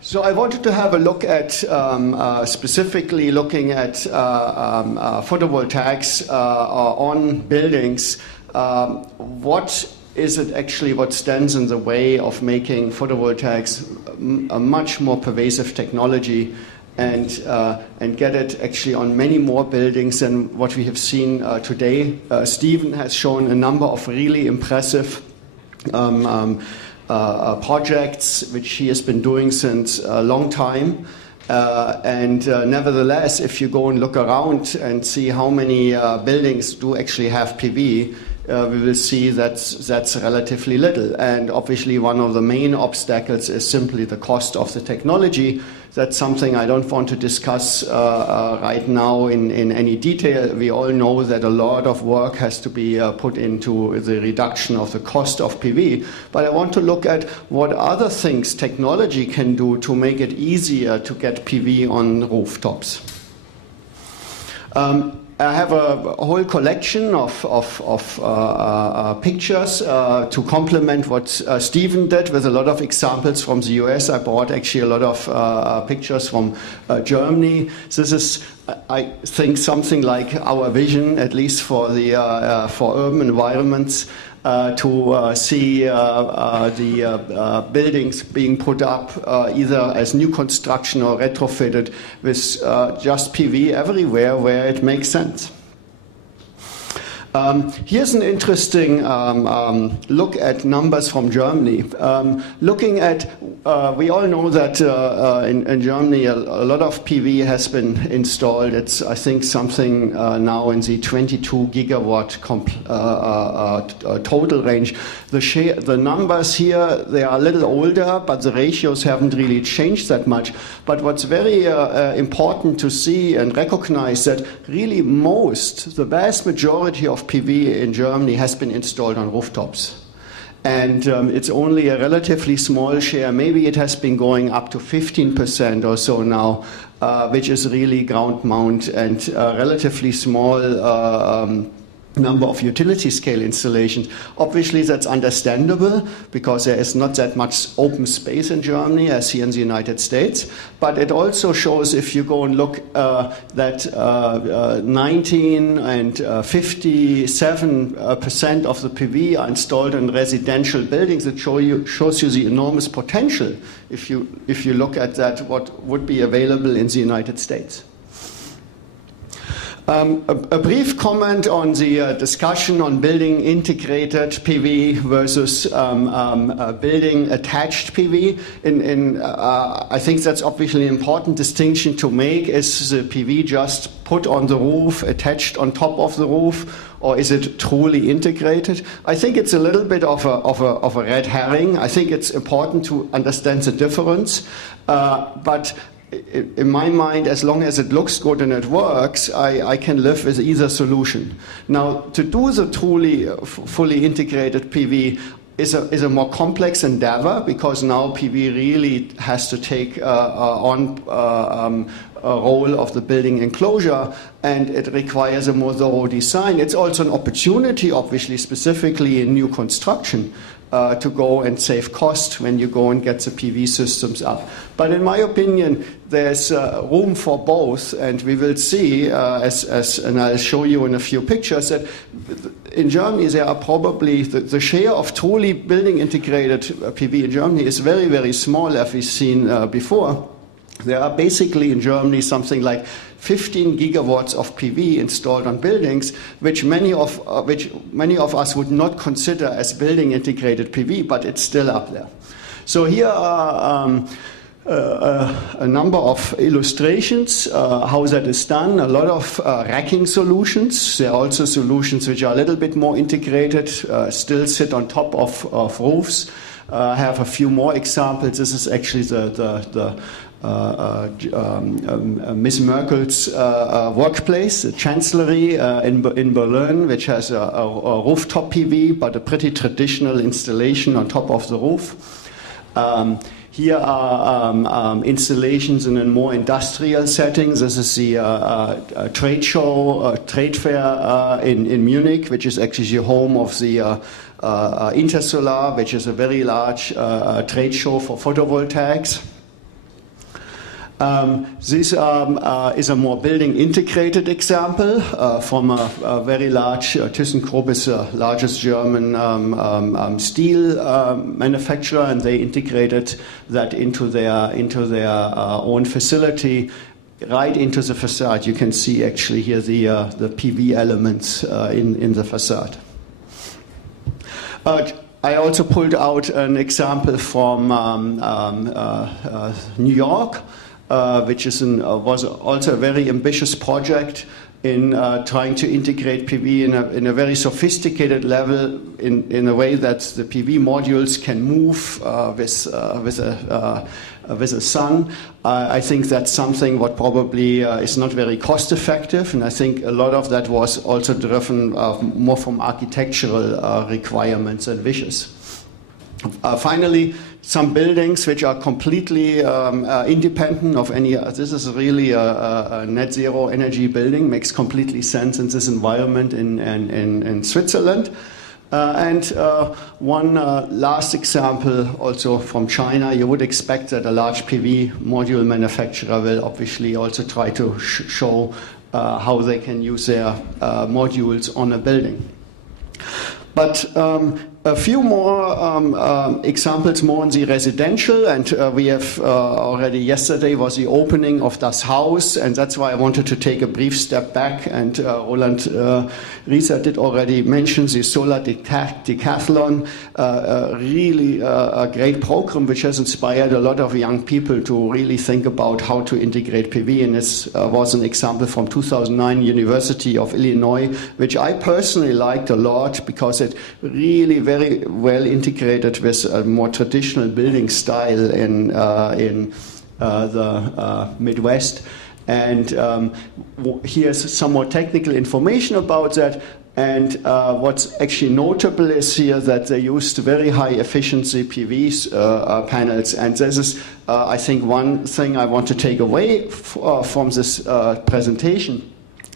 So I wanted to have a look at, specifically looking at photovoltaics on buildings. What is it actually what stands in the way of making photovoltaics a much more pervasive technology and get it actually on many more buildings than what we have seen today? Stephen has shown a number of really impressive projects which he has been doing since a long time. Nevertheless, if you go and look around and see how many buildings do actually have PV, we will see that's relatively little. And obviously one of the main obstacles is simply the cost of the technology. That's something I don't want to discuss right now in any detail. We all know that a lot of work has to be put into the reduction of the cost of PV. But I want to look at what other things technology can do to make it easier to get PV on rooftops. I have a whole collection of pictures to complement what Stephen did with a lot of examples from the US. I brought actually a lot of pictures from Germany. This is, I think, something like our vision, at least for the for urban environments. To see the buildings being put up either as new construction or retrofitted with just PV everywhere where it makes sense. Here's an interesting look at numbers from Germany. Looking at, we all know that in Germany a lot of PV has been installed. It's, I think, something now in the 22 gigawatt total range. The numbers here, they are a little older, but the ratios haven't really changed that much. But what's very important to see and recognize that really the vast majority of PV in Germany has been installed on rooftops. And it's only a relatively small share. Maybe it has been going up to 15% or so now, which is really ground mount and relatively small number of utility scale installations. Obviously that's understandable because there is not that much open space in Germany as here in the United States, but it also shows, if you go and look, that 19 and 57% of the PV are installed in residential buildings. It shows you the enormous potential if you look at that, what would be available in the United States. A brief comment on the discussion on building integrated PV versus building attached PV. I think that's obviously an important distinction to make. Is the PV just put on the roof, attached on top of the roof, or is it truly integrated? I think it's a little bit of a red herring. I think it's important to understand the difference, but in my mind, as long as it looks good and it works, I can live with either solution. Now, to do the truly fully integrated PV is a more complex endeavor, because now PV really has to take on a role of the building enclosure, and it requires a more thorough design. It's also an opportunity, obviously, specifically in new construction, to go and save cost when you go and get the PV systems up. But in my opinion, there's room for both, and we will see, and I'll show you in a few pictures, that in Germany there are probably, the share of truly building integrated PV in Germany is very, very small, as we've seen before. There are basically in Germany something like 15 gigawatts of PV installed on buildings, which many of us would not consider as building integrated PV, but it's still up there. So here are a number of illustrations how that is done. A lot of racking solutions. There are also solutions which are a little bit more integrated, still sit on top of roofs. I have a few more examples. This is actually Miss Merkel's workplace, the Chancellery in Berlin, which has a rooftop PV, but a pretty traditional installation on top of the roof. Here are installations in a more industrial setting. This is the trade fair in Munich, which is actually the home of the Intersolar, which is a very large trade show for photovoltaics. This is a more building integrated example from a very large, ThyssenKrupp is the largest German steel manufacturer, and they integrated that into their own facility, right into the facade. You can see actually here the PV elements in the facade. I also pulled out an example from New York, which was also a very ambitious project in trying to integrate PV in a very sophisticated level, in a way that the PV modules can move with the sun. I think that's something what probably is not very cost effective, and I think a lot of that was also driven more from architectural requirements and wishes. Finally, some buildings which are completely independent of any. This is really a net zero energy building, makes completely sense in this environment in Switzerland. And one last example also from China. You would expect that a large PV module manufacturer will obviously also try to show how they can use their modules on a building. But a few more examples more on the residential, and we have already yesterday was the opening of Das Haus, and that's why I wanted to take a brief step back, and Roland Rieser did already mention the Solar Decathlon, really a great program which has inspired a lot of young people to really think about how to integrate PV, and this was an example from 2009 University of Illinois, which I personally liked a lot because it really very well integrated with a more traditional building style in the Midwest. And here's some more technical information about that. And what's actually notable is here that they used very high efficiency PV panels. And this is, I think, one thing I want to take away from this presentation,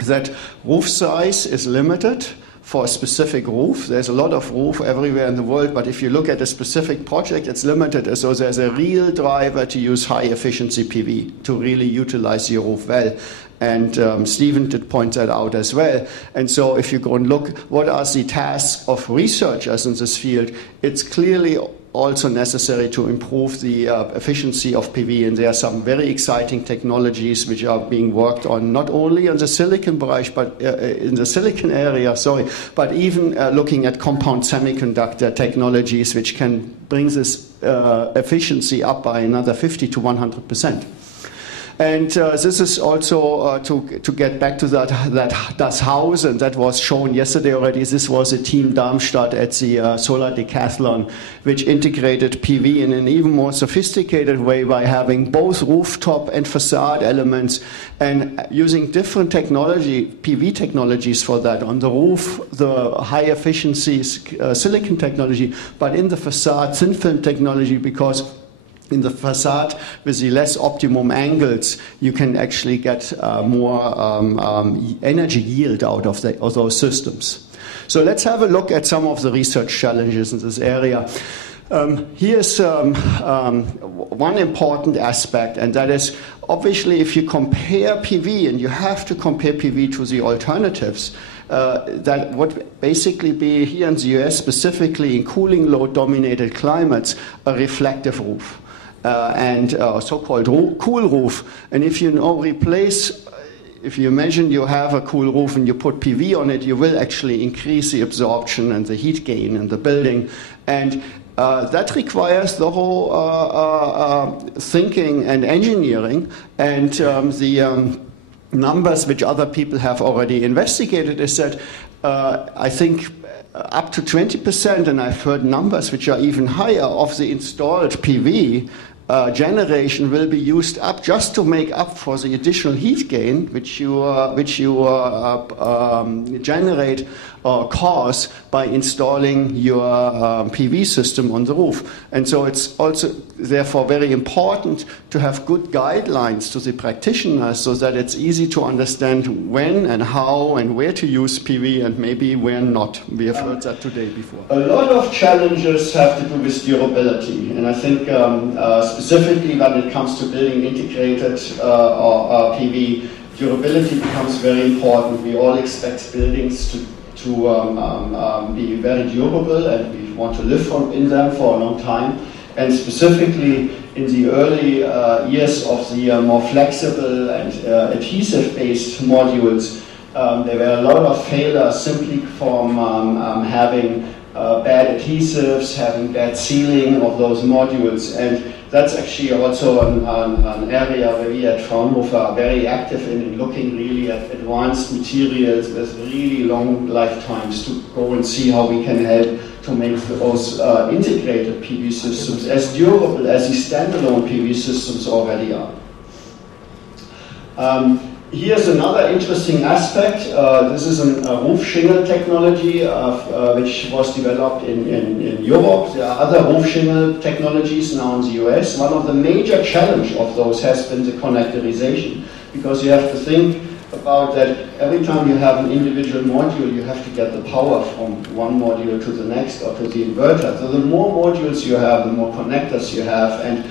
that roof size is limited for a specific roof. There's a lot of roof everywhere in the world, but if you look at a specific project, it's limited. So there's a real driver to use high efficiency PV to really utilize your roof well. And Stephen did point that out as well. And so if you go and look, what are the tasks of researchers in this field, it's clearly also necessary to improve the efficiency of PV, and there are some very exciting technologies which are being worked on, not only on the silicon branch, but in the silicon area, but even looking at compound semiconductor technologies which can bring this efficiency up by another 50 to 100%. And this is also to get back to that Das Haus, and that was shown yesterday already. This was a Team Darmstadt at the Solar Decathlon, which integrated PV in an even more sophisticated way by having both rooftop and facade elements and using different technology, PV technologies for that. On the roof, the high efficiency silicon technology, but in the facade, thin film technology, because in the facade, with the less optimum angles, you can actually get more energy yield out of those systems. So let's have a look at some of the research challenges in this area. Here's one important aspect, and that is, obviously, if you compare PV, and you have to compare PV to the alternatives, that would basically be here in the US, specifically in cooling load dominated climates, a reflective roof. And so-called cool roof. And if you if you imagine you have a cool roof and you put PV on it, you will actually increase the absorption and the heat gain in the building. And that requires the whole thinking and engineering. And the numbers which other people have already investigated is that I think up to 20%, and I've heard numbers which are even higher, of the installed PV generation will be used up just to make up for the additional heat gain which you generate or cause by installing your PV system on the roof. And so it's also therefore very important to have good guidelines to the practitioners so that it's easy to understand when and how and where to use PV and maybe where not. We have heard that today before. A lot of challenges have to do with durability, and I think specifically when it comes to building integrated PV, durability becomes very important. We all expect buildings to be very durable, and we want to live in them for a long time. And specifically in the early years of the more flexible and adhesive-based modules, there were a lot of failures simply from having bad adhesives, having bad sealing of those modules. And that's actually also an area where we at Fraunhofer are very active in looking really at advanced materials with really long lifetimes to go and see how we can help to make those integrated PV systems as durable as the standalone PV systems already are. Here's another interesting aspect. This is a roof shingle technology which was developed in Europe. There are other roof shingle technologies now in the US. One of the major challenges of those has been the connectorization, because you have to think about that every time you have an individual module, you have to get the power from one module to the next or to the inverter. So the more modules you have, the more connectors you have, and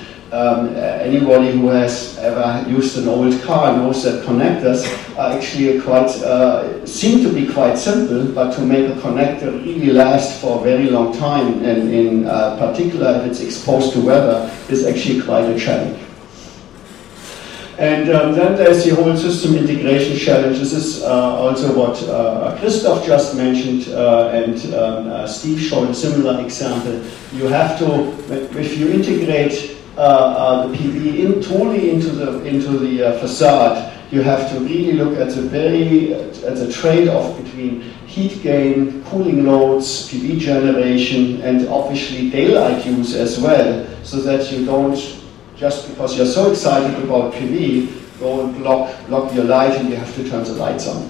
anybody who has ever used an old car knows that connectors are actually seem to be quite simple, but to make a connector really last for a very long time, and in particular if it's exposed to weather, is actually quite a challenge. And then there's the whole system integration challenge. This is also what Christoph just mentioned, and Steve showed a similar example. You have to, if you integrate the PV totally into the facade, you have to really look at the trade-off between heat gain, cooling loads, PV generation, and obviously daylight use as well, so that you don't, just because you're so excited about PV, go and block your light and you have to turn the lights on.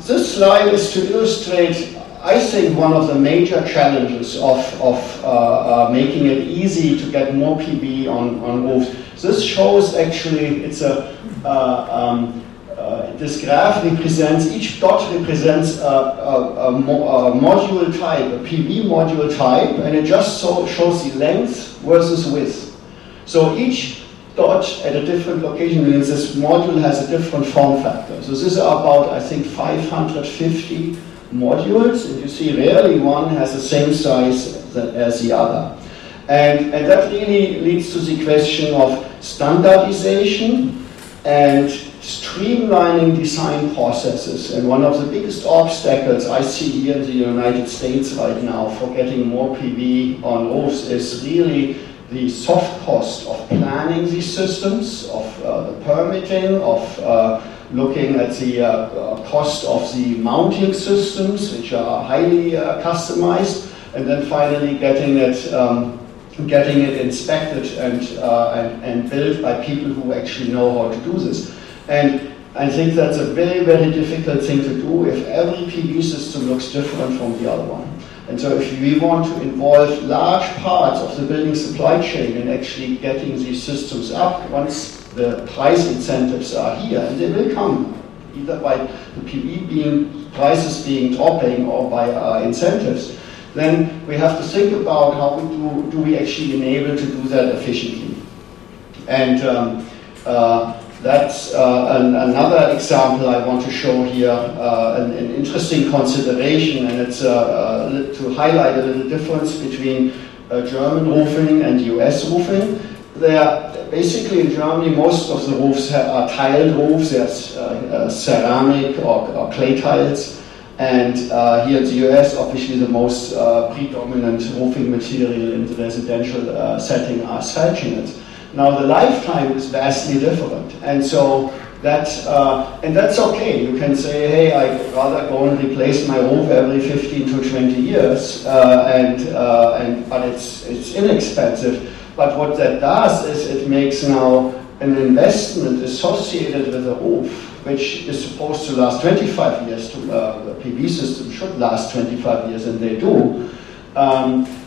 This slide is to illustrate, I think, one of the major challenges of making it easy to get more PV on roofs. This shows actually, it's this graph represents, each dot represents a module type, a PV module type, and it just shows the length versus width. So each dot at a different location means this module has a different form factor. So this is about, I think, 550 modules, and you see rarely one has the same size as the other. And that really leads to the question of standardization and streamlining design processes. And one of the biggest obstacles I see here in the United States right now for getting more PV on roofs is really the soft cost of planning these systems, of the permitting, of looking at the cost of the mounting systems, which are highly customized, and then finally getting it inspected and built by people who actually know how to do this. And I think that's a very, very difficult thing to do if every PV system looks different from the other one. And so if we want to involve large parts of the building supply chain in actually getting these systems up, once the price incentives are here, and they will come, either by the PV prices being dropping or by incentives, then we have to think about how do we actually enable to do that efficiently. And that's another example I want to show here, an interesting consideration, and it's to highlight a little difference between German roofing and US roofing. Basically in Germany, most of the roofs are tiled roofs. There's ceramic or clay tiles. And here in the US, obviously the most predominant roofing material in the residential setting are asphalt shingles. Now the lifetime is vastly different, and so that's okay. You can say, hey, I'd rather go and replace my roof every 15 to 20 years, but it's inexpensive. But what that does is it makes now an investment associated with a roof, which is supposed to last 25 years. The PV system should last 25 years, and they do.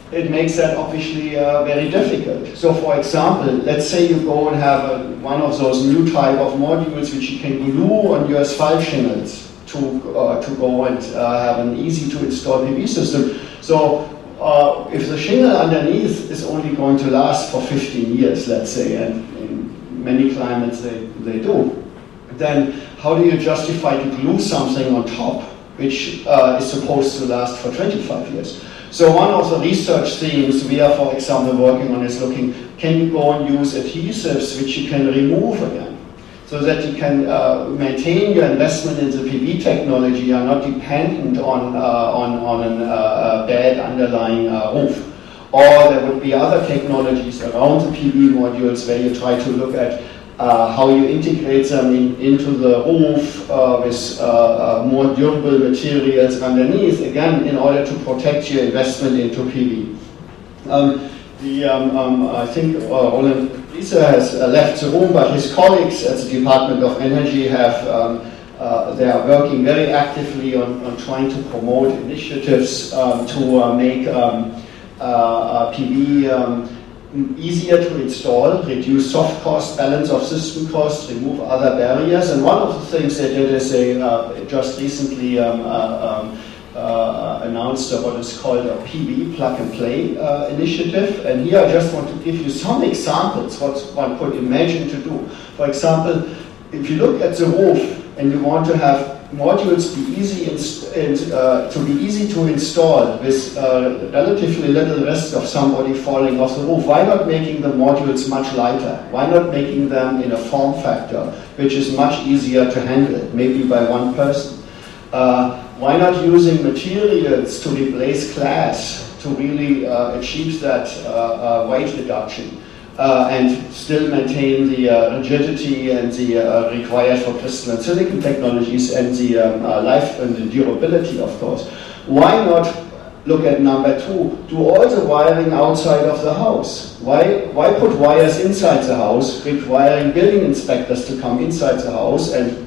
It makes that obviously very difficult. So for example, let's say you go and have one of those new type of modules which you can glue on your asphalt shingles to go and have an easy to install PV system. So if the shingle underneath is only going to last for 15 years, let's say, and in many climates they do, then how do you justify to glue something on top which is supposed to last for 25 years? So one of the research themes we are, for example, working on is looking, can you go and use adhesives which you can remove again, so that you can maintain your investment in the PV technology. You are not dependent on a bad underlying roof. Or there would be other technologies around the PV modules where you try to look at how you integrate them into the roof with more durable materials underneath, again, in order to protect your investment into PV. I think Roland Lisa has left the room, but his colleagues at the Department of Energy have, they are working very actively on trying to promote initiatives to make PV easier to install, reduce soft cost, balance of system costs, remove other barriers. And one of the things they did is they just recently announced what is called a PV plug-and-play initiative. And here I just want to give you some examples what one could imagine to do. For example, if you look at the roof and you want to have modules be easy to install with relatively little risk of somebody falling off the roof, why not making the modules much lighter? Why not making them in a form factor which is much easier to handle, maybe by one person? Why not using materials to replace glass to really achieve that weight reduction and still maintain the rigidity and the required for crystalline and silicon technologies and the life and the durability, of course? Why not look at number 2? Do all the wiring outside of the house. Why put wires inside the house, requiring building inspectors to come inside the house and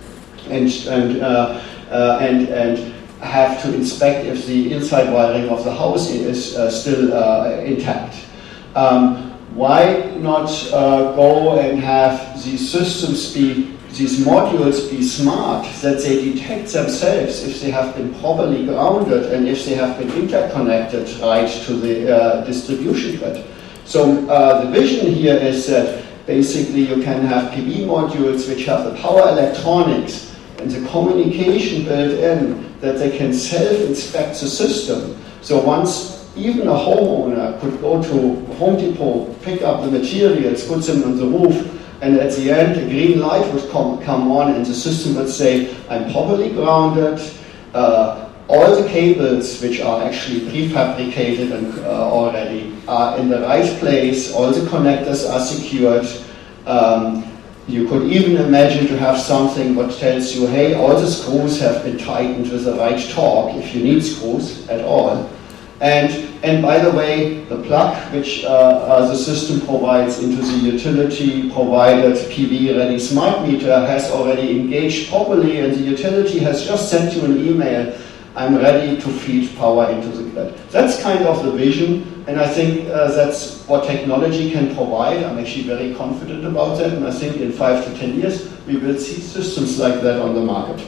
have to inspect if the inside wiring of the house is still intact? Why not go and have these systems these modules be smart, that they detect themselves if they have been properly grounded and if they have been interconnected right to the distribution grid? So the vision here is that basically you can have PV modules which have the power electronics and the communication built in, that they can self-inspect the system. So once even a homeowner could go to Home Depot, pick up the materials, put them on the roof, and at the end a green light would come on and the system would say, I'm properly grounded, all the cables which are actually prefabricated and already are in the right place, all the connectors are secured. You could even imagine to have something that tells you, hey, all the screws have been tightened with the right torque, if you need screws at all. And by the way, the plug which the system provides into the utility-provided PV-ready smart meter has already engaged properly, and the utility has just sent you an email, I'm ready to feed power into the grid. That's kind of the vision, and I think that's what technology can provide. I'm actually very confident about that, and I think in 5 to 10 years we will see systems like that on the market.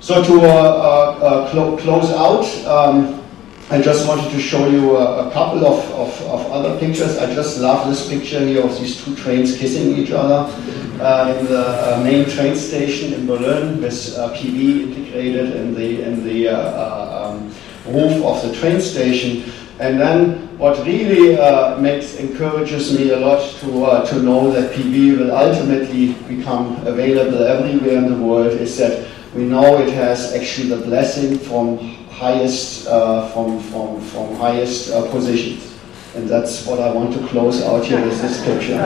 So to close out, I just wanted to show you a couple of other pictures. I just love this picture here of these two trains kissing each other in the main train station in Berlin, with PV integrated in the roof of the train station. And then what really encourages me a lot to know that PV will ultimately become available everywhere in the world is that we know it has actually the blessing from highest positions, and that's what I want to close out here with this picture.